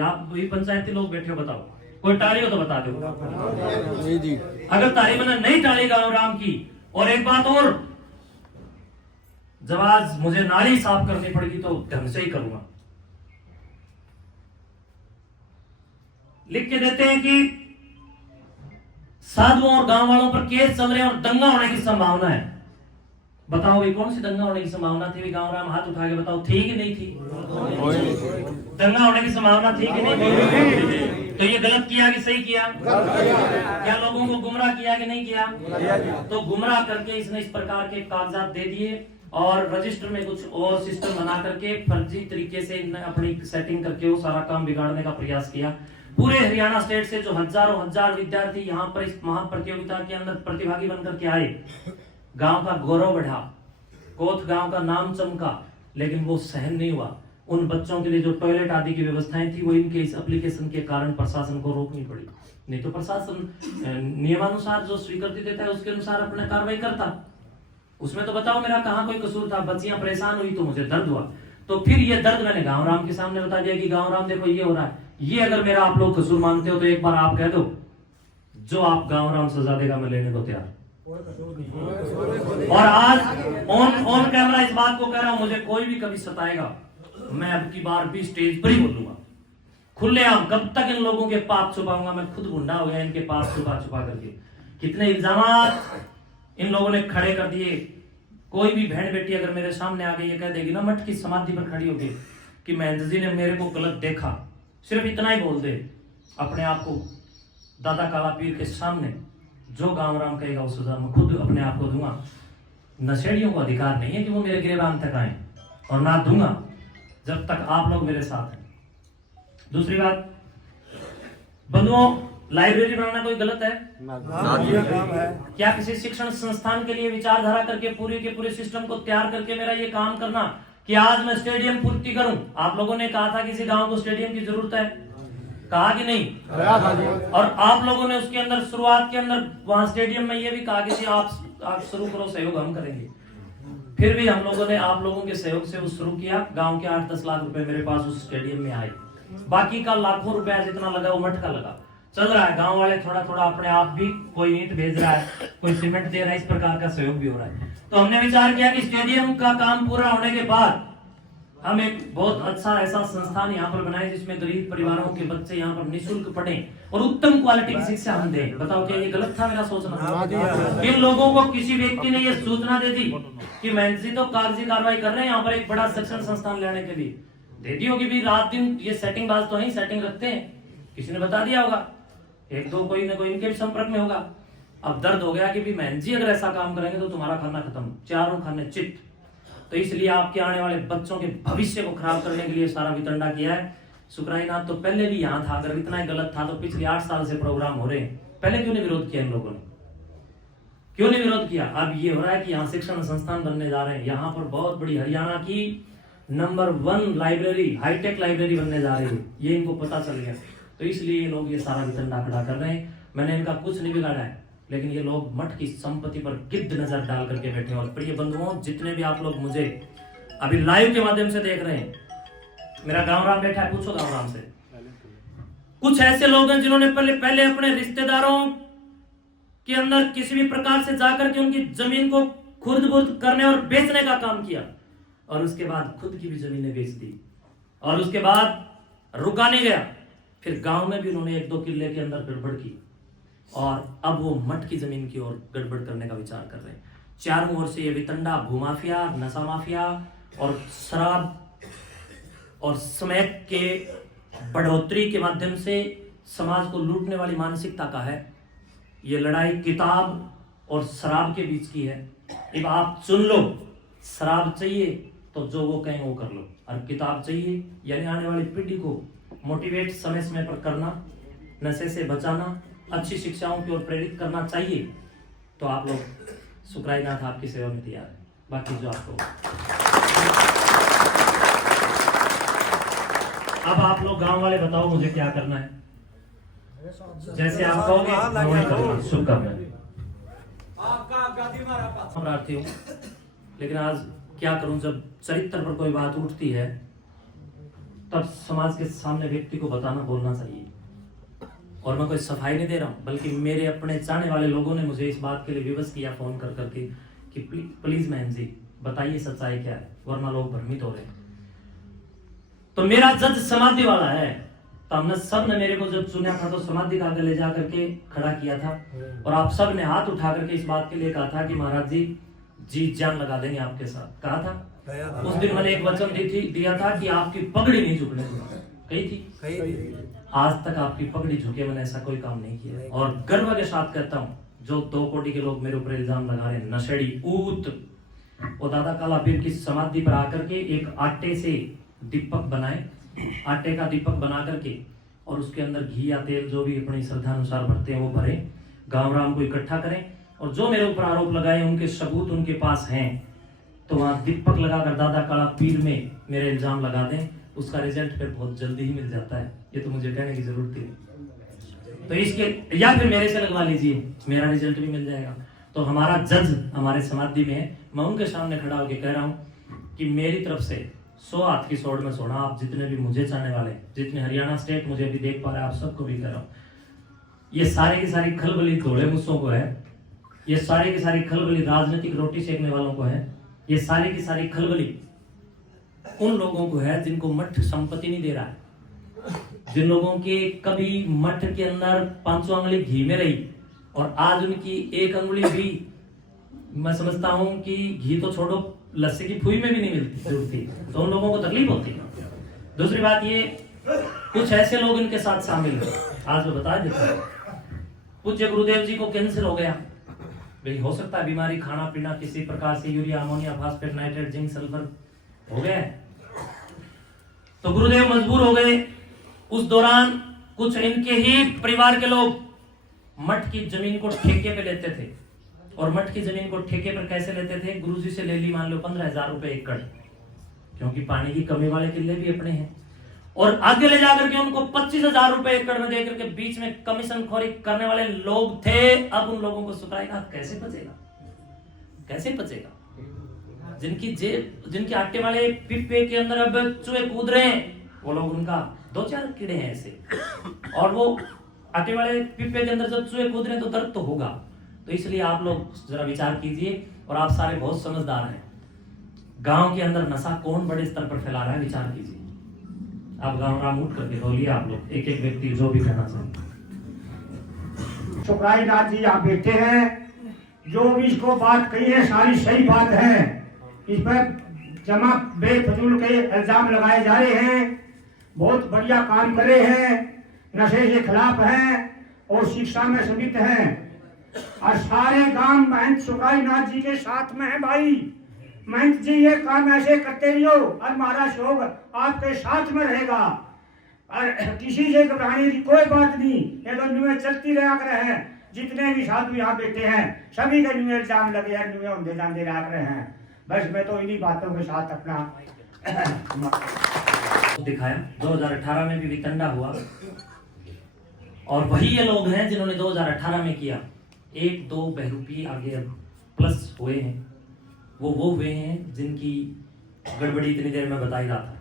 आप वही पंचायती लोग बैठे हो, बताओ कोई टाली हो तो बता दो। जी। अगर ताली मैंने नहीं टाली गांव राम की, और एक बात और, जब आज मुझे नाली साफ करनी पड़ेगी तो ढंग से ही करूंगा। लिख के देते हैं कि साधुओं और गांव वालों पर केस चल रहे हैं और दंगा होने की संभावना है। बताओ भाई कौन सी दंगा होने की संभावना थी? गांव राम हाथ उठा के बताओ, थी कि नहीं थी? दंगा होने की संभावना थी कि नहीं थी? तो ये गलत किया कि सही किया? क्या लोगों को गुमराह किया कि नहीं किया? तो गुमराह करके इसने इस प्रकार के कागजात दे दिए और रजिस्टर में कुछ और सिस्टम बना करके फर्जी तरीके से अपनी सेटिंग करके वो सारा काम बिगाड़ने का प्रयास किया। पूरे हरियाणा स्टेट से जो हजारों हजार विद्यार्थी यहाँ पर इस महाप्रतियोगिता के अंदर प्रतिभागी बनकर के आए, गांव का गौरव बढ़ा, कोथ गांव का नाम चमका, लेकिन वो सहन नहीं हुआ। उन बच्चों के लिए जो टॉयलेट आदि की व्यवस्थाएं थी वो इनके इस एप्लीकेशन के कारण प्रशासन को रोकनी पड़ी। नहीं तो प्रशासन नियमानुसार जो स्वीकृति देता है उसके अनुसार अपने कार्रवाई करता। उसमें तो बताओ मेरा कहाँ कोई कसूर था? बच्चियां परेशान हुई तो मुझे दर्द हुआ, तो फिर ये दर्द मैंने गांव राम के सामने बता दिया कि गांव राम देखो ये हो रहा है। ये अगर मेरा आप लोग कसूर मानते हो तो एक बार आप कह दो, जो आप गांव राम सजा देगा मैं लेने को तैयार। और आज ऑन कैमरा इस बात को कह रहा हूं, मुझे कोई भी कभी सताएगा मैं अब की बार भी स्टेज पर ही बोलूंगा खुलेआम। कब तक इन लोगों के पाप छुपाऊंगा? मैं खुद गुंडा हो गया इनके पाप छुपा छुपा करके। कितने इल्जामात इन लोगों ने खड़े कर दिए। कोई भी बहन बेटी अगर मेरे सामने आ गई ये कह देगी ना मठ की समाधि पर खड़ी होगी कि महेंद्र जी ने मेरे को गलत देखा, सिर्फ इतना ही बोल दे अपने आप को दादा काला पीर के सामने, जो गांव राम कहेगा उस सजा मैं खुद अपने आप को दूंगा। नशेड़ियों को अधिकार नहीं है कि वो मेरे गिरेबान तक आए, और ना दूंगा जब तक आप लोग मेरे साथ हैं। दूसरी बात बंधुओं, लाइब्रेरी बनाना कोई गलत है? क्या किसी शिक्षण संस्थान के लिए विचारधारा करके पूरी के पूरे सिस्टम को तैयार करके मेरा ये काम करना कि आज मैं स्टेडियम पूर्ति करूं? आप लोगों ने कहा था किसी गांव को स्टेडियम की जरूरत है, कहा कि नहीं? और आप लोगों ने उसके अंदर शुरुआत के अंदर वहां स्टेडियम में ये भी कहा कि आप शुरू करो, सहयोग हम करेंगे। फिर भी हम लोगों ने आप लोगों के सहयोग से वो शुरू किया। गांव के 8-10 लाख रुपए मेरे पास उस स्टेडियम में आए, बाकी का लाखों रुपया जितना लगा वो मठ का लगा। चल रहा है, गांव वाले थोड़ा थोड़ा अपने आप भी, कोई ईंट भेज रहा है, कोई सीमेंट दे रहा है, इस प्रकार का सहयोग भी हो रहा है। तो हमने विचार किया कि स्टेडियम का काम पूरा होने के बाद हम एक बहुत अच्छा ऐसा संस्थान यहाँ पर बनाए जिसमें गरीब परिवारों के बच्चे यहाँ पर निःशुल्क पढ़ें और उत्तम क्वालिटी की शिक्षा हम दें। बताओ क्या ये गलत था मेरा सोचना? इन लोगों को किसी व्यक्ति ने ये सूचना दे दी कि महेंद्र जी तो कागजी कार्रवाई कर रहे हैं यहाँ पर एक बड़ा शिक्षण संस्थान लेने के लिए, दे दी होगी भी रात दिन ये सेटिंग बाज तो नहीं, सेटिंग रखते हैं, किसी ने बता दिया होगा, एक दो कोई ना कोई इनके भी संपर्क में होगा। अब दर्द हो गया कि भी महेंद्र जी अगर ऐसा काम करेंगे तो तुम्हारा खाना खत्म, चारों खाने चित। तो इसलिए आपके आने वाले बच्चों के भविष्य को खराब करने के लिए सारा वितंडा किया है। सुखराईनाथ तो पहले भी यहाँ था, अगर इतना ही गलत था तो पिछले 8 साल से प्रोग्राम हो रहे हैं, पहले क्यों नहीं विरोध किया इन लोगों ने? क्यों नहीं विरोध किया? अब ये हो रहा है कि यहाँ शिक्षण संस्थान बनने जा रहे हैं, यहाँ पर बहुत बड़ी हरियाणा की नंबर 1 लाइब्रेरी, हाईटेक लाइब्रेरी बनने जा रही है, ये इनको पता चल गया। तो इसलिए ये लोग ये सारा वितंडा खड़ा कर रहे हैं। मैंने इनका कुछ नहीं बिगाड़ा है, लेकिन ये लोग मठ की संपत्ति पर गिद्ध नजर डाल करके बैठे हैं। और प्रिय बंधुओं, जितने भी आप लोग मुझे अभी लाइव के माध्यम से देख रहे हैं, मेरा गांव राम बैठा है, पूछो गांव राम से। कुछ ऐसे लोग हैं जिन्होंने पहले अपने रिश्तेदारों के अंदर किसी भी प्रकार से जाकर के उनकी जमीन को खुर्द-बुर्द करने और बेचने का काम किया, और उसके बाद खुद की भी जमीनें बेच दी, और उसके बाद रुका नहीं गया, फिर गांव में भी उन्होंने 1-2 किले के अंदर गड़बड़ की, और अब वो मठ की जमीन की ओर गड़बड़ करने का विचार कर रहे हैं। चारों ओर से ये वितंडा, भूमाफिया, नशा माफिया और शराब और स्मैक के बढ़ोतरी के माध्यम से समाज को लूटने वाली मानसिकता का है। ये लड़ाई किताब और शराब के बीच की है। अब आप चुन लो, शराब चाहिए तो जो वो कहें वो कर लो, और किताब चाहिए यानी आने वाली पीढ़ी को मोटिवेट समय समय पर करना, नशे से बचाना, अच्छी शिक्षाओं की ओर प्रेरित करना चाहिए, तो आप लोग सुखराईनाथ आपकी सेवा में तैयार है। बाकी जो आपको अब आप लोग गांव वाले बताओ मुझे क्या करना है, जैसे आप कहोगे मैं वही करूंगा। शुभकामनाएं। प्रार्थी हूं, लेकिन आज क्या करूं, जब चरित्र पर कोई बात उठती है तब समाज के सामने व्यक्ति को बताना बोलना चाहिए। और मैं कोई सफाई नहीं दे रहा हूँ, बल्कि मेरे अपने चाहने वाले लोगों ने मुझे इस बात के लिए विवश किया फोन कर करके कि प्लीज मैम जी बताइए सच्चाई क्या है, वरना लोग भ्रमित हो रहे हैं। तो मेरा जज समाधि वाला है, तो हमने सब ने मेरे को जब चुना था तो समाधि का आगे ले जा करके खड़ा किया था, और आप सब ने हाथ उठा करके इस बात के लिए कहा था कि महाराज जी जान लगा देंगे आपके साथ। कहा था उस दिन मैंने एक वचन दिया था कि आपकी पगड़ी नहीं झुकने दूंगा, कही थी। आज तक आपकी पगड़ी झुके मैंने ऐसा कोई काम नहीं किया, और गर्व के साथ कहता हूँ जो 2 कोटी के लोग मेरे ऊपर इल्जाम लगा रहे हैं, नशेड़ी ऊत, वो दादा काला पीर की समाधि पर आकर के एक आटे से दीपक बनाए, आटे का दीपक बना करके और उसके अंदर घी या तेल जो भी अपनी श्रद्धा अनुसार भरते हैं वो भरे, गांव राम को इकट्ठा करें, और जो मेरे ऊपर आरोप लगाए उनके सबूत उनके पास हैं, तो वहां दीपक लगाकर दादा काला पीर में मेरे इल्जाम लगा दें, उसका रिजल्ट फिर बहुत जल्दी ही मिल जाता है। ये तो मुझे कहने की जरूरत नहीं, तो इसके या फिर मेरे से लगवा लीजिए, मेरा रिजल्ट भी मिल जाएगा। तो हमारा जज हमारे समाधि में है, मैं उनके सामने खड़ा होकर कह रहा हूँ कि मेरी तरफ से 100 हाथ की सोड़ में सोना, आप जितने भी मुझे चाहने वाले, जितने हरियाणा स्टेट मुझे भी देख पा रहे हैं, आप सबको भी कह रहा हूँ, ये सारे की सारी खलबली घोड़े मुस्सों को है, ये सारी की सारी खलबली राजनीतिक रोटी सेकने वालों को है, ये सारी की सारी खलबली उन लोगों को है जिनको मठ संपत्ति नहीं दे रहा है, जिन लोगों के कभी मठ के अंदर 5 अंगुली घी में रही और आज उनकी 1 अंगुली भी, मैं समझता हूं कि घी तो छोड़ो लस्सी की फुई में भी नहीं मिलती, तो उन लोगों को तकलीफ होती है। दूसरी बात ये, कुछ ऐसे लोग इनके साथ शामिल हैं, आज मैं बता देता हूं, पूज्य गुरुदेव जी को कैंसर हो गया, भाई हो सकता है बीमारी, खाना पीना किसी प्रकार से, urea ammonia phosphate nitrate zinc sulphur हो गया, तो गुरुदेव मजबूर हो गए। उस दौरान कुछ इनके ही परिवार के लोग मठ की जमीन को ठेके पे लेते थे, और मठ की जमीन को ठेके पर कैसे लेते थे, गुरुजी से ले ली मान लो 15,000 रुपए एकड़, क्योंकि पानी की कमी वाले किले भी अपने हैं, और आगे ले जाकर के उनको 25,000 रुपए एकड़ में देकर के बीच में कमीशन खोरी करने वाले लोग थे। अब उन लोगों को सुखाएगा कैसे बचेगा, कैसे बचेगा? जिनके आटे वाले पिप्पे के अंदर अब चूहे कूद रहे हैं, वो लोग, उनका 2-4 कीड़े हैं ऐसे, और वो आटे वाले पिप्पे के अंदर जब चूहे कूद रहे हैं तो दर्द तो होगा। तो इसलिए आप लोग जरा विचार कीजिए, और आप सारे बहुत समझदार हैं, गांव के अंदर नशा कौन बड़े स्तर पर फैला रहा है, विचार कीजिए। आप गांव राम उठ करके बोलिए, आप लोग एक एक व्यक्ति जो भी कहना चाहते। सुखराज नाथ जी यहाँ बैठे हैं, जो भी इसको बात कही है सारी सही बात है, इस पर जमा बेफजूल के इल्जाम लगाए जा रहे हैं, बहुत बढ़िया काम कर रहे हैं, नशे के खिलाफ हैं और शिक्षा में समित हैं, और सारे गांव महंत सुखराज नाथ जी के साथ में है। भाई महंत जी ये काम ऐसे करते रहियो और महाराज योग आपके साथ में रहेगा, और किसी से घबराने की कोई बात नहीं, ये तो न्यूज़ चलती रहा कर है। जितने भी साधु यहाँ बैठे हैं सभी के न्यूज़ इल्जाम लगे हैं, न्यूज़ होते जाते रहा कर हैं। बस मैं तो इन्हीं बातों के साथ अपना दिखाया। 2018 में भी वितंडा हुआ, और वही ये लोग हैं जिन्होंने 2018 में किया। 1-2 बहरूपी आगे प्लस हुए हैं, वो हुए हैं जिनकी गड़बड़ी इतनी देर में बताई रहा था।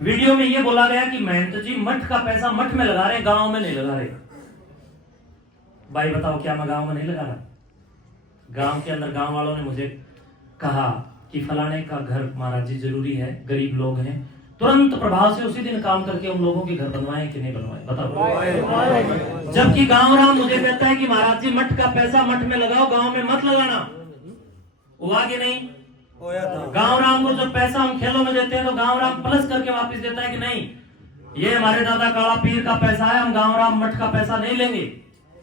वीडियो में ये बोला गया कि महंत जी मठ का पैसा मठ में लगा रहे, गांव में नहीं लगा रहे। भाई बताओ, क्या मैं गांव में नहीं लगा रहा? गांव के अंदर गांव वालों ने मुझे कहा कि फलाने का घर महाराज जी जरूरी है, गरीब लोग हैं, तुरंत प्रभाव से उसी दिन काम करके उन लोगों के घर बनवाए कि नहीं बनवाए, बताओ। जबकि गांव राम मुझे कहता है कि महाराज जी मठ का पैसा मठ में लगाओ, गांव में मत लगाना। हुआ कि नहीं? गांव राम को जब पैसा हम खेलों में देते हैं तो गांव राम प्लस करके वापस देता है कि नहीं, ये हमारे दादा काला पीर का पैसा है, हम गांव राम मठ का पैसा नहीं लेंगे।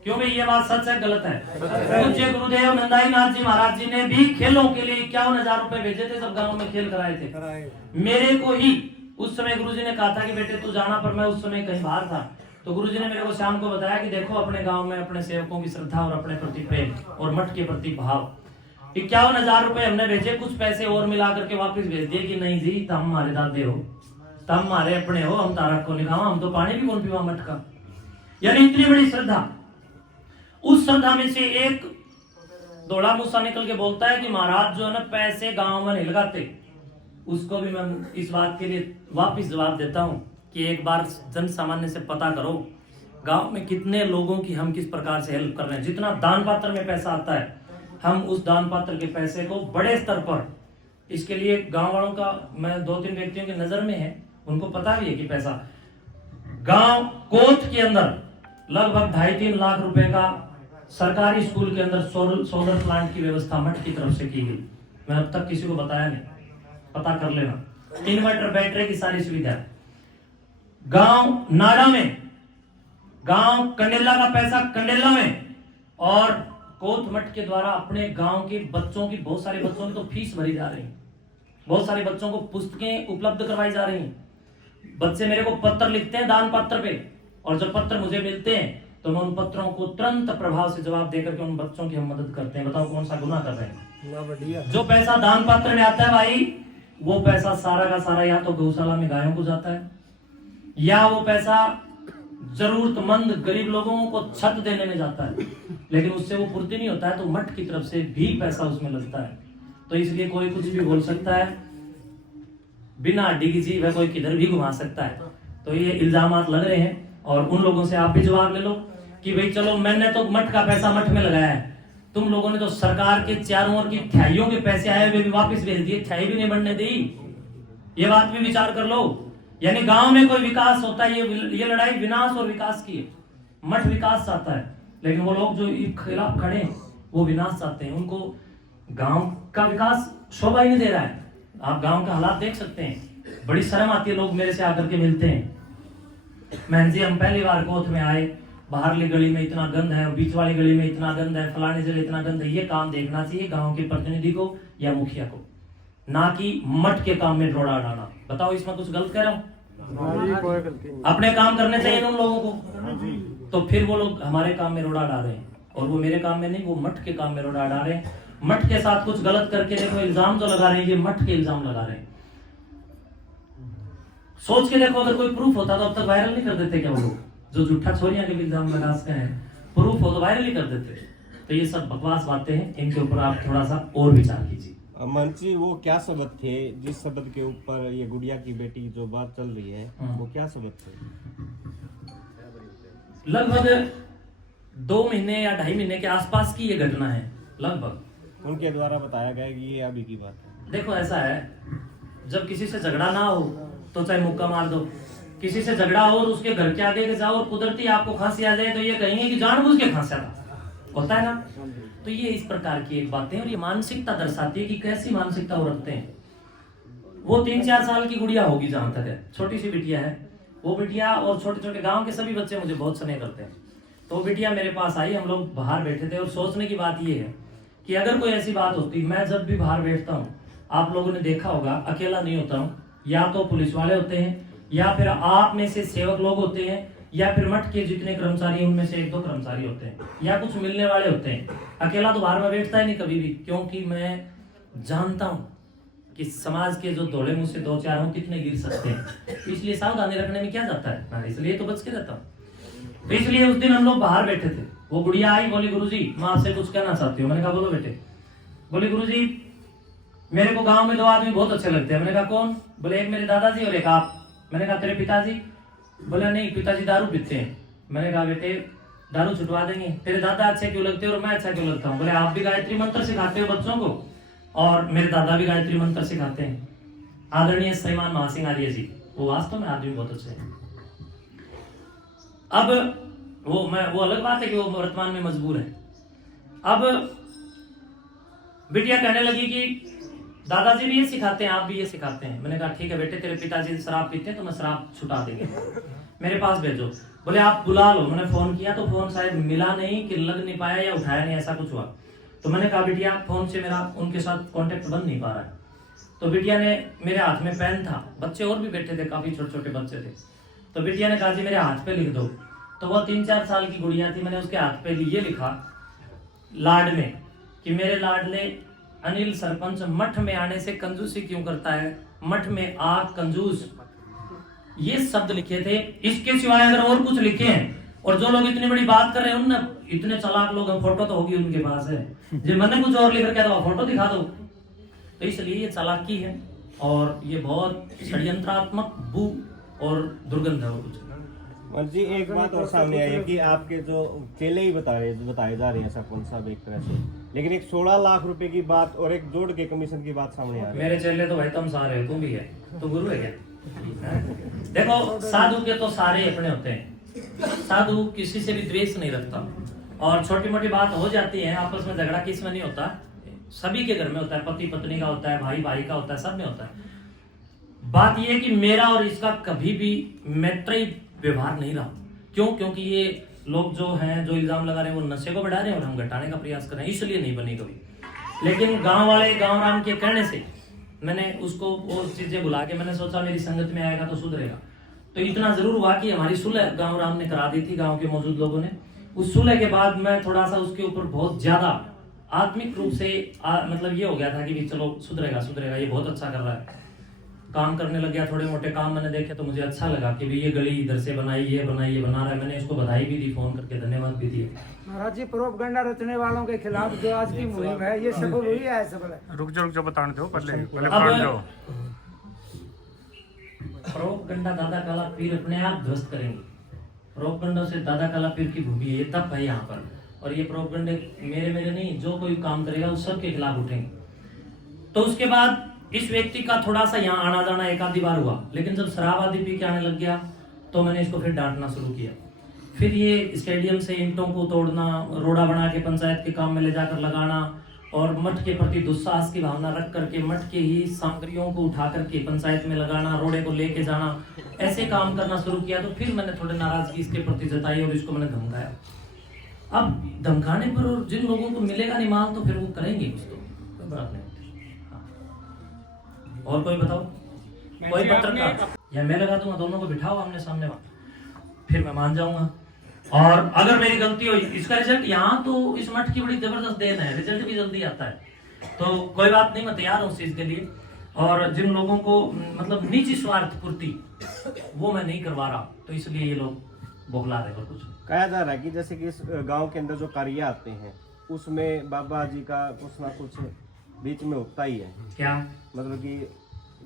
क्यों भाई, ये बात सच है गलत है? पूज्य गुरुदेव नंदाई नाथ जी महाराज जी ने भी खेलों के लिए 51,000 रुपए भेजे थे, सब गांव में खेल कराए थे। मेरे को ही उस समय गुरुजी ने कहा था कि बेटे तू जाना, पर मैं उस समय कहीं बाहर था, तो गुरुजी ने मेरे को शाम को बताया कि देखो अपने गांव में अपने सेवकों की श्रद्धा और अपने प्रति प्रेम और मठ के प्रति भाव, 51,000 रुपए हमने भेजे, कुछ पैसे और मिला करके वापस भेज दिए कि नहीं जी तुम हमारे दादे हो, तुम हमारे अपने हो, हम तारक को निकावा, हम तो पानी भी कौन पीवा मठ का। यानी इतनी बड़ी श्रद्धा। उस श्रद्धा में से एक धोला मूसा निकल के बोलता है कि महाराज जो है ना पैसे गांव में नहीं लगाते, उसको भी मैं इस बात के लिए वापस जवाब देता हूँ कि एक बार जन सामान्य से पता करो गांव में कितने लोगों की हम किस प्रकार से हेल्प कर रहे हैं। जितना दान पात्र में पैसा आता है, हम उस दान पात्र के पैसे को बड़े स्तर पर, इसके लिए गांव वालों का, मैं 2-3 व्यक्तियों की नजर में है, उनको पता भी है कि पैसा गांव कोट के अंदर लगभग 2.5-3 लाख रुपए का सरकारी स्कूल के अंदर सोलर प्लांट की व्यवस्था मठ की तरफ से की गई। मैं अब तक किसी को बताया नहीं, पता कर लेना। इन्वर्टर बैटरी की सारी सुविधा। गांव नाड़ा में, गांव कंडेला का पैसा कंडेला में, और कोट मठ के द्वारा अपने गांव के बच्चों की, बहुत सारे बच्चों की तो फीस भरी जा रही है, बहुत सारे बच्चों को पुस्तकें उपलब्ध करवाई जा रही हैं। बच्चे मेरे को पत्र लिखते हैं दान पत्र पे, और जब पत्र मुझे मिलते हैं तो मैं उन पत्रों को तुरंत प्रभाव से जवाब देकर के उन बच्चों की हम मदद करते हैं। बताओ कौन सा गुनाह कर रहे हैं। जो पैसा दान पत्र में आता है भाई, वो पैसा सारा का सारा या तो गौशाला में गायों को जाता है, या वो पैसा जरूरतमंद गरीब लोगों को छत देने में जाता है, लेकिन उससे वो पूर्ति नहीं होता है, तो मठ की तरफ से भी पैसा उसमें लगता है। तो इसलिए कोई कुछ भी बोल सकता है, बिना अड्डी की चीज कोई किधर भी घुमा सकता है। तो ये इल्जामात लग रहे हैं, और उन लोगों से आप भी जवाब ले लो कि भाई चलो मैंने तो मठ का पैसा मठ में लगाया है, तुम लोगों ने तो सरकार के चारों ओर की थाइयों के पैसे आए हुए भी वापस भेज दिए, थाई भी नहीं बनने दी। ये बात भी विचार कर लो। यानी गांव में कोई विकास होता है, ये लड़ाई विनाश और विकास की है। मठ विकास चाहता है, लेकिन वो लोग जो खिलाफ खड़े हैं वो विनाश चाहते हैं। उनको गांव का विकास शोभा ही नहीं दे रहा है। आप गांव का हालात देख सकते हैं, बड़ी शर्म आती है। लोग मेरे से आकर के मिलते हैं, महन जी हम पहली बार कोथ में आए, बाहरली गली में इतना गंद है, बीच वाली गली में इतना गंद है, फलाने जगह इतना गंद है। ये काम देखना चाहिए गांव के प्रतिनिधि को या मुखिया को, ना कि मठ के काम में रोड़ा डालना। बताओ इसमें कुछ गलत कह रहा हूँ? अपने काम करने चाहिए उन लोगों को। तो फिर वो लोग हमारे काम में रोड़ा डाल रहे हैं, और वो मेरे काम में नहीं, वो मठ के काम में रोड़ा डाल रहे हैं। मठ के साथ कुछ गलत करके देखो, इल्जाम जो लगा रहे हैं, ये मठ के इल्जाम लगा रहे हैं। सोच के देखो, अगर कोई प्रूफ होता तो अब तक वायरल नहीं कर देते क्या वो लोग? जो झूठा छोरियां के इल्जाम लगा सकते हैं, प्रूफ हो तो वायरल ही कर देते। तो ये सब बकवास बातें हैं, इनके ऊपर आप थोड़ा सा और विचार कीजिए। मंत्री, वो क्या शब्द थे जिस शब्द के ऊपर ये गुड़िया की बेटी की जो बात चल रही है, वो क्या शब्द थे? लगभग 2 महीने या 2.5 महीने के आसपास की ये घटना है लगभग। उनके द्वारा बताया गया कि ये अभी की बात है। देखो ऐसा है, जब किसी से झगड़ा ना हो तो चाहे मुक्का मार दो, किसी से झगड़ा हो और उसके घर के आगे के जाओ और कुदरती आपको खांसी आ जाए तो ये कहेंगे कि जानबूझ के खांसा होता है ना। तो ये इस प्रकार की एक बातें, और ये मानसिकता दर्शाती है कि कैसी मानसिकता वो रखते हैं। वो 3-4 साल की गुड़िया होगी जहां तक है, छोटी सी बिटिया है वो। बिटिया और छोटे छोटे गांव के सभी बच्चे मुझे बहुत स्नेह करते हैं। तो बिटिया मेरे पास आई, हम लोग बाहर बैठे थे, और सोचने की बात ये है कि अगर कोई ऐसी बात होती, मैं जब भी बाहर बैठता हूँ, आप लोगों ने देखा होगा, अकेला नहीं होता हूँ, या तो पुलिस वाले होते हैं, या फिर आप में से सेवक लोग होते हैं, या फिर मठ के जितने कर्मचारी उनमें से 1-2 कर्मचारी होते हैं, या कुछ मिलने वाले होते हैं। अकेला तो बाहर में बैठता ही नहीं कभी भी, क्योंकि मैं जानता हूँ कि समाज के जो दौड़े मुझसे 2-4 हों कितने गिर सकते हैं। इसलिए सावधानी रखने में क्या जाता है ना, इसलिए तो बच के रहता हूँ। तो इसलिए उस दिन हम लोग बाहर बैठे थे, वो गुड़िया आई, बोली गुरुजी मैं आपसे कुछ कहना चाहती हूँ। मैंने कहा बोलो बेटे। बोली गुरुजी मेरे को गांव में 2 आदमी बहुत अच्छे लगते हैं। मैंने कहा कौन? बोले एक मेरे दादाजी और एक आप। मैंने कहा तेरे पिताजी? बोला नहीं, पिताजी दारू पीते हैं। मैंने कहा बेटे दारू छुटवा देंगे। तेरे दादा अच्छे क्यों लगते हो और मैं अच्छा क्यों लगता हूँ? बोले आप भी गायत्री मंत्र सिखाते हो बच्चों को, और मेरे दादा भी गायत्री मंत्र सिखाते हैं। आदरणीय श्रीमान महासिंह आर्य जी, वो वास्तव में आदमी बहुत अच्छे हैं। अब वो अलग बात है कि वो वर्तमान में मजबूर है। अब बिटिया कहने लगी कि दादाजी भी ये सिखाते हैं, आप भी ये सिखाते हैं। मैंने कहा ठीक है बेटे, तेरे पिताजी शराब पीते हैं तो मैं शराब छुटा देंगे, मेरे पास भेजो। बोले आप बुला लो। मैंने फोन किया तो फोन शायद मिला नहीं, कि लग नहीं पाया या उठाया नहीं, ऐसा कुछ हुआ। तो मैंने कहा बिटिया फोन से मेरा उनके साथ कांटेक्ट बन नहीं पा रहा है। तो बिटिया ने, मेरे हाथ में पेन था, बच्चे और भी बैठे थे, काफी छोटे छोटे बच्चे थे। तो बिटिया ने कहा जी मेरे हाथ पे लिख दो। तो वो 3-4 साल की गुड़िया थी। मैंने उसके हाथ पे ये लिखा लाड में कि मेरे लाडले अनिल सरपंच मठ में आने से कंजूसी क्यों करता है, मठ में आ कंजूस। ये शब्द लिखे थे। इसके सिवाय अगर और कुछ लिखे हैं, और जो लोग इतनी बड़ी बात कर रहे हैं उन इतने चालाक लोग हैं, फोटो तो होगी उनके पास है, जो मैंने कुछ और लिख रखा है तो फोटो दिखा दो। तो इसलिए ये चालाकी है। और ये बहुत षड्यंत्रात्मक बू और दुर्गंध है और कुछ नहीं। और जी एक बात और सामने आई है कि आपके जो चेले ही बताए जा रहे हैं सरपंच साहब एक तरह से, लेकिन एक 16 लाख रुपए की बात और एक जोड़ के कमीशन की बात सामने आ रही है। मेरे चेले तो भाई तुम सारे हो, तुम भी है, तो गुरु है क्या? देखो साधु के तो सारे अपने होते हैं, साधु किसी से भी द्वेष नहीं रखता, और छोटी मोटी बात हो जाती है आपस में, झगड़ा किस में नहीं होता, सभी के घर में होता है, पति पत्नी का होता है, भाई भाई का होता है, सब में होता है। बात यह है कि मेरा और इसका कभी भी मैत्री व्यवहार नहीं रहा। क्यों? क्योंकि ये लोग जो हैं, जो इल्जाम लगा रहे हैं, वो नशे को बढ़ा रहे हैं और हम घटाने का प्रयास कर रहे हैं, इसलिए नहीं बनी कभी। लेकिन गांव वाले, गांव राम के कहने से मैंने उसको वो चीजें बुला के मैंने सोचा मेरी संगत में आएगा तो सुधरेगा। तो इतना जरूर हुआ कि हमारी सुलह गांव राम ने करा दी थी, गांव के मौजूद लोगों ने। उस सुलह के बाद मैं थोड़ा सा उसके ऊपर बहुत ज्यादा आत्मिक रूप से मतलब ये हो गया था कि भी चलो सुधरेगा सुधरेगा, ये बहुत अच्छा कर रहा है, काम करने लग गया। थोड़े मोटे काम मैंने देखे तो मुझे अच्छा लगा कि भी ये गली इधर से बनाई, ये बनाई, ये बना रहा है। मैंने इसको बधाई भी दी, फोन करके धन्यवाद भी दिया। महाराज जी, प्रोपगंडा रचने वालों के खिलाफ जो आज की मुहिम है, ये सफल हुई है? सफल है? रुक जाओ बताने दो, पहले अब प्रोपगंडा दादा काला पीर अपने आप ध्वस्त करेंगे। प्रोपगंडा से दादा काला पीर की भूमि है, ये तप है यहाँ पर, और ये प्रोपगंडे मेरे नहीं, जो कोई काम करेगा उस सब के खिलाफ उठेंगे। तो उसके बाद इस व्यक्ति का थोड़ा सा यहाँ आना जाना एक आधी बार हुआ, लेकिन जब शराब आदि पी के आने लग गया तो मैंने इसको फिर डांटना शुरू किया। फिर ये स्टेडियम से ईंटों को तोड़ना, रोड़ा बना के पंचायत के काम में ले जाकर लगाना, और मठ के प्रति दुस्साहस की भावना रख करके मठ के ही सामग्रियों को उठा करके पंचायत में लगाना, रोड़े को लेके जाना, ऐसे काम करना शुरू किया। तो फिर मैंने थोड़ी नाराजगी इसके प्रति जताई और इसको मैंने धमकाया। अब धमकाने पर जिन लोगों को मिलेगा नहीं माल तो फिर वो करेंगे कुछ, तो कोई बात नहीं। और कोई बताओ, कोई पत्रकार, या मैं लगा दूंगा, दोनों को बिठाओ आमने सामने, फिर मैं मान जाऊंगा। और अगर मेरी गलती हुई, इसका रिजल्ट यहाँ तो इस मठ की बड़ी जबरदस्त देन है, रिजल्ट भी जल्दी आता है, तो कोई बात नहीं, मैं तैयार हूँ उस चीज के लिए। और जिन लोगों को मतलब निजी स्वार्थ पूर्ति वो मैं नहीं करवा रहा, तो इसलिए ये लोग बौखला रहे। और कुछ कहा जा रहा है कि जैसे कि इस गांव के अंदर जो कार्य आते हैं उसमें बाबा जी का कुछ ना कुछ बीच में होता ही है। क्या मतलब कि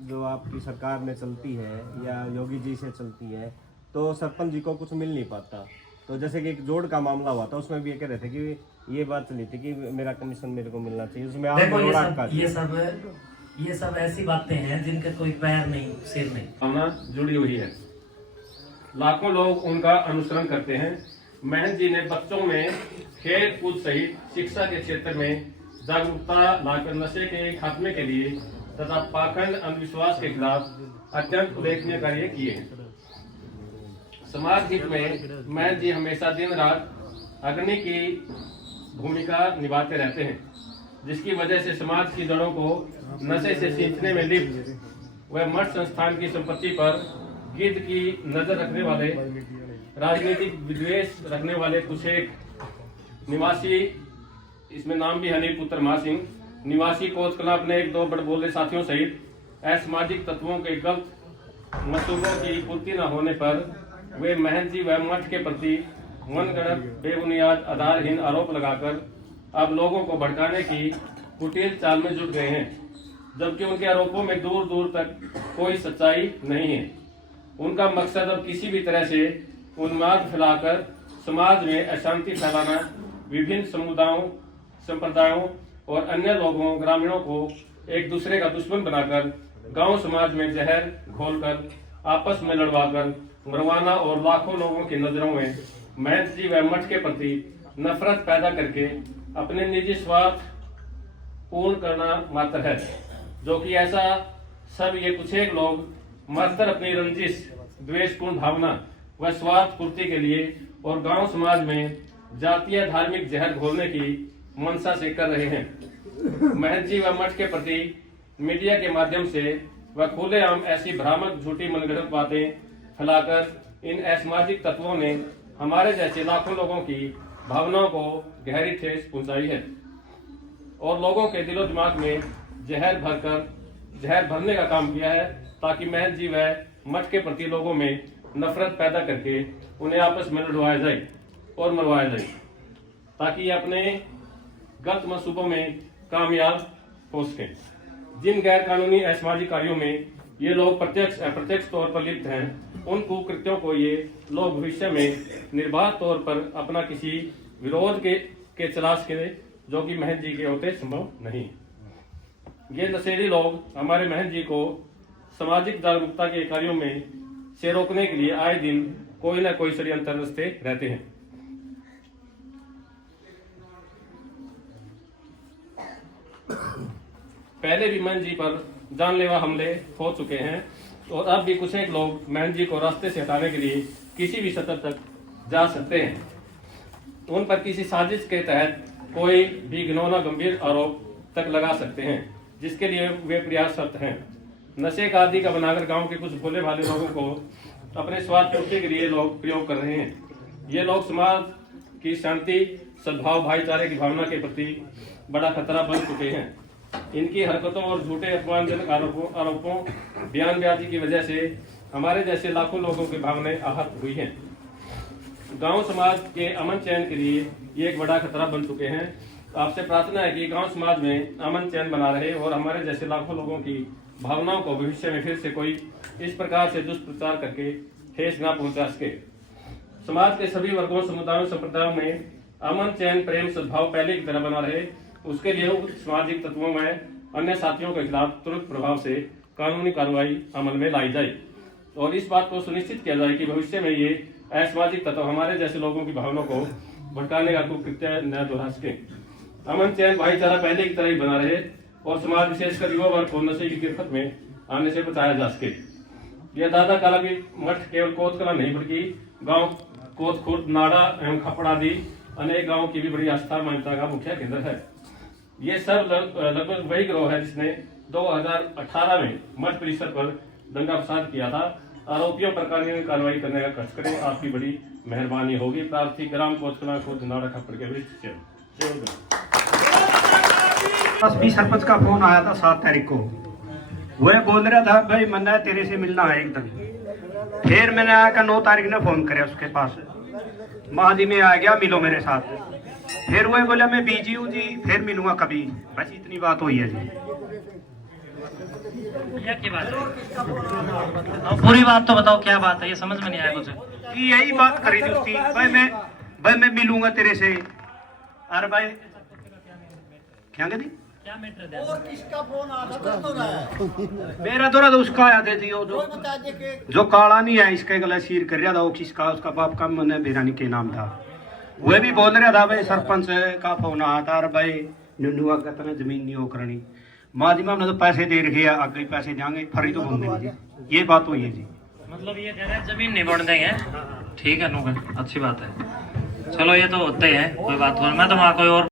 जो आपकी सरकार में चलती है या योगी जी से चलती है, तो सरपंच जी को कुछ मिल नहीं पाता। तो जैसे कि एक जोड़ का मामला हुआ था, उसमें भी ये कह रहे थे कि ये बात चली थी कि मेरा कमीशन मेरे को मिलना चाहिए, उसमें आप ये सब ऐसी बातें हैं जिनके कोई पैर नहीं, सिर नहीं, भावना जुड़ी हुई है। लाखों लोग उनका अनुसरण करते हैं। महंत जी ने बच्चों में खेल कूद सहित शिक्षा के क्षेत्र में जागरूकता लाकर नशे के खात्मे के लिए तथा पाखंड अंधविश्वास के खिलाफ अत्यंत उल्लेखनीय कार्य किए हैं। समाज हित में महंत जी हमेशा दिन रात अग्नि की भूमिका निभाते रहते हैं, जिसकी वजह से समाज की जड़ों को नशे से सींचने में लिप्त वह मठ संस्थान की संपत्ति पर गिद्ध की नजर रखने वाले, राजनीतिक विद्वेष रखने वाले कुछ एक निवासी, इसमें नाम भी हनी पुत्र महासिंह निवासी कोच कला, अपने एक दो बड़बोले साथियों सहित असामाजिक तत्वों के गलत मंसूबों की पूर्ति न होने पर वे महंत जी व मठ के प्रति मनगढ़ंत बेबुनियाद आधारहीन आरोप लगाकर अब लोगों को भड़काने की कुटिल चाल में जुट गए हैं, जबकि उनके आरोपों में दूर दूर तक कोई सच्चाई नहीं है। उनका मकसद अब किसी भी तरह से उन्माद फैलाकर समाज में अशांति फैलाना, विभिन्न समुदायों, संप्रदायों और अन्य लोगों, ग्रामीणों को एक दूसरे का दुश्मन बनाकर गांव समाज में जहर घोलकर आपस में लड़वाकर मरवाना और लाखों लोगों की नजरों में महंत जी व मठ के प्रति नफरत पैदा करके अपने निजी स्वार्थ पूर्ण करना मात्र है, जो कि ऐसा सब ये कुछ एक लोग मात्र अपनी रंजिश, द्वेषपूर्ण भावना व स्वार्थ पूर्ति के लिए और गांव समाज में जातीय धार्मिक जहर घोलने की मंशा से कर रहे हैं। महंत जी व मठ के प्रति मीडिया के माध्यम से व खुलेआम ऐसी भ्रामक झूठी मनगढ़ंत बातें फैलाकर इन असामाजिक तत्वों ने हमारे जैसे लाखों लोगों की भावनाओं को गहरी ठेस पहुंचाई है और लोगों के दिलो दिमाग में जहर भरने का काम किया है, ताकि महंत जी व मठ के प्रति लोगों में नफरत पैदा करके उन्हें आपस में लड़वाया जाए और मरवाया जाए, ताकि अपने गलत मंसूबों में कामयाब हो सके। जिन गैर कानूनी असामाजिक कार्यों में ये लोग प्रत्यक्ष अप्रत्यक्ष तौर पर लिप्त हैं, उन कुकृत्यों को ये लोग भविष्य में निर्बाध तौर पर अपना किसी विरोध के चला सके, जो कि महंत जी के होते संभव नहीं। ये नशेड़ी लोग हमारे महंत जी को सामाजिक जागरूकता के कार्यों में से रोकने के लिए आए दिन कोई न कोई षड्यंत्र रचते रहते हैं। पहले भी महंत जी पर जानलेवा हमले हो चुके हैं और अब भी कुछ एक लोग महंत जी को रास्ते से हटाने के लिए किसी भी स्तर तक जा सकते हैं। उन पर किसी साजिश के तहत कोई भी घिनौना गंभीर आरोप तक लगा सकते हैं, जिसके लिए वे प्रयासरत हैं। नशे का आदि का बनाकर गांव के कुछ भोले भाले लोगों को अपने स्वार्थ पूर्ति के लिए लोग प्रयोग कर रहे हैं। ये लोग समाज की शांति, सद्भाव, भाईचारे की भावना के प्रति बड़ा खतरा बन चुके हैं। इनकी हरकतों और झूठे अपमानजनक आरोपों बयानबाजी की वजह से हमारे जैसे लाखों लोगों की भावनाएं आहत हुई हैं। गांव समाज के अमन चैन के लिए ये एक बड़ा खतरा बन चुके हैं। आपसे प्रार्थना है कि गांव समाज में अमन चैन बना रहे और हमारे जैसे लाखों लोगों की भावनाओं को भविष्य में फिर से कोई इस प्रकार से दुष्प्रचार करके ठेस न पहुंचा सके। समाज के सभी वर्गों, समुदायों, संप्रदायों में अमन चैन, प्रेम, सद्भाव पहले की तरह बना रहे, उसके लिए सामाजिक तत्वों में अन्य साथियों के खिलाफ तुरंत प्रभाव से कानूनी कार्रवाई अमल में लाई जाए और इस बात को सुनिश्चित किया जाए कि भविष्य में ये असामाजिक तत्व हमारे जैसे लोगों की भावनाओं को भड़काने का कुकृत्य न दोहरा सके। अमन चैन, भाईचारा पहले की तरह ही बना रहे और समाज, विशेषकर युवा वर्ग को नशे की गिरफ्त में आने से बचाया जा सके। यह दादा काला की मठ केवल कोतकला नहीं बल्कि गांव कोत, खुर्द, नाड़ा एवं खपड़ आदि अनेक गांवों की भी बड़ी आस्था मान्यता का मुख्य केंद्र है। ये सब लगभग वही गिरोह है जिसने 2018 में मठ परिसर पर दंगा फसाद किया था। आरोपियों पर कानूनी कार्रवाई करने का कष्ट करें, आपकी बड़ी मेहरबानी होगी। प्रार्थी ग्राम कोतकला खुर्द नाड़ा खपड़ के वरिष्ठ बस भी सरपंच का फोन आया था 7 तारीख को। वह बोल रहा था भाई मन्ना तेरे से मिलना है एकदम। फिर मैंने आकर 9 तारीख ने फोन किया उसके पास, महादी में आ गया, मिलो मेरे साथ। फिर वह बोला मैं बिजी हूँ जी, फिर मिलूंगा कभी। बस इतनी बात हुई है जी। क्या बात है? पूरी बात तो बताओ, क्या बात है? ये समझ में नहीं आया मुझे। यही बात करी थी उसकी, भाई मैं मिलूंगा तेरे से। अरे भाई क्या कहती, क्या मैटर है? और किसका फोन आता तो है? मेरा तो उसका आया थे जी, जो काला नहीं है, इसके गला सीर कर रहा था। वो किसका, उसका बाप का मैंने बिरानी के नाम था। वह भी बोल रहा था भाई सरपंच का फोन आया था, भाई नुनुआ का तना जमीन नहीं हो करनी। माजी में हमने तो पैसे दे रखे, आगे पैसे जाएंगे, फरी तो बोल ये बात हुई है जी। मतलब ये कह रहे हैं जमीन नहीं बोल देंगे। ठीक है, अच्छी बात है। चलो ये तो होते ही है, कोई बात नहीं। मैं तो वहाँ कोई और